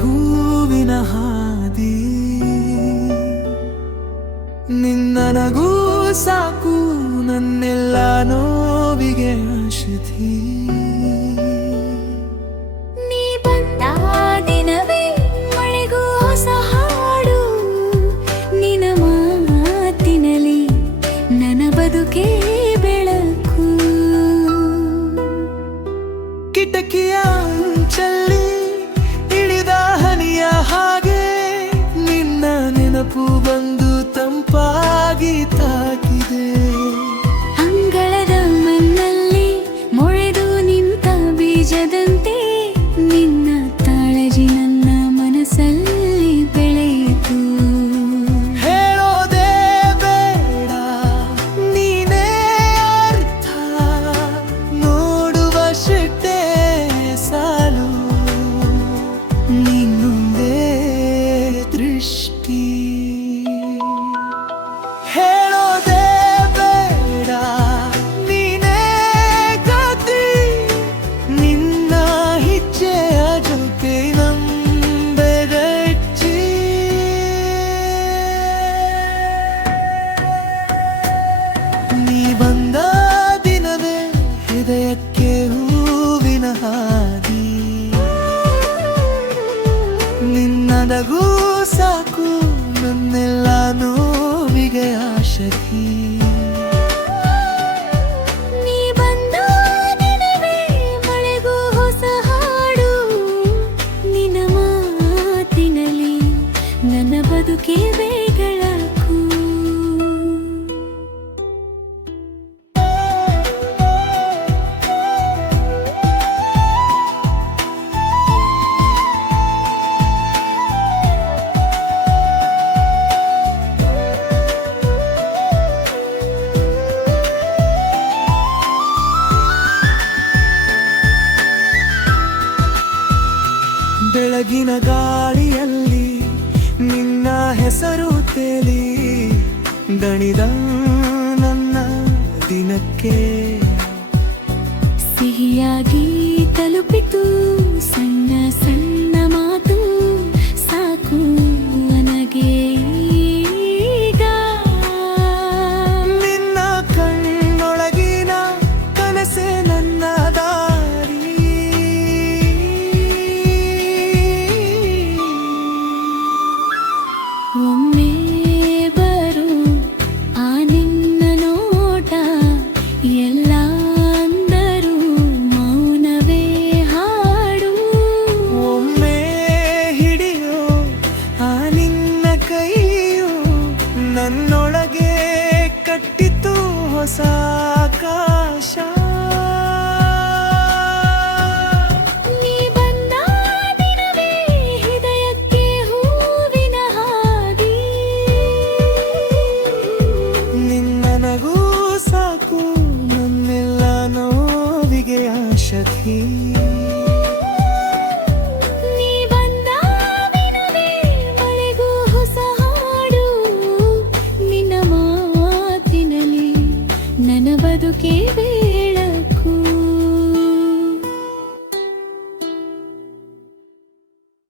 ಹೂವಿನ ಹಾದಿ. ನಿನ್ನ ನಗು ಸಾಕು ನನ್ನೆಲ್ಲ ನೋವಿಗೆ ಔಷಧಿ. ನೀ ಬಂದ ದಿನವೇ ಮಳೆಗೂ ಹೊಸ ಹಾಡು. ನಿನ್ನ ಮಾತಿನಲ್ಲಿ ನನ್ನ ಬದುಕೆ ಬೆಳಕು. ಕಿಟಕಿಯ ಅಂಚಲ್ಲಿ ಇಳಿದ ಹನಿಯ ಹಾಗೆ ನಿನ್ನ ನೆನಪು ಬಂದು ತಂಪಾಗಿ ತಾಕಿದೆ. ಅಂಗಳದ ಮಣ್ಣಲ್ಲಿ ಮೊಳೆದು ನಿಂತ ಬೀಜದಂತೆ ನಿನ್ನ ತಾಳಜಿ ನನ್ನ ಮನಸ್ಸಲ್ಲಿ ಬೆಳೆಯಿತು. ಹೇಳೋದೇ ಬೇಡ ನೀನೇ ಅರ್ಥ, ನೋಡುವಷ್ಟೇ ಸಾಲು ನಿನ್ನೊಂದೇ ದೃಷ್ಟಿ. ಹೇಳೋದೇ ಬೇಡ ನೀನೇ ಗತಿ, ನಿನ್ನ ಹಿಚ್ಚೆಯ ಜೊತೆ ನಂಬೆಗಚ್ಚಿ. ನೀ ಬಂದ ದಿನವೇ ಹೃದಯಕ್ಕೆ ಹೂವಿನ ಹಾದಿ. ನಿನ್ನ ನಗು ಸಾಕು ನನ್ನೆಲ್ಲ ನೋವಿಗೆ ಔಷಧಿ. ನೀ ಬಂದ ದಿನವೇ ಮಳೆಗೂ ಹೊಸ ಹಾಡು. ನಿನ್ನ ಮಾತಿನಲ್ಲಿ ನನ್ನ ಬದುಕೆ ಬೆಳಕು. ಬೆಳಗಿನ ಗಾಳಿಯಲ್ಲಿ ನಿನ್ನ ಹೆಸರು ತೇಲಿ ದಣಿದ ನನ್ನ ದಿನಕ್ಕೆ ಸಿಹಿಯಾಗಿ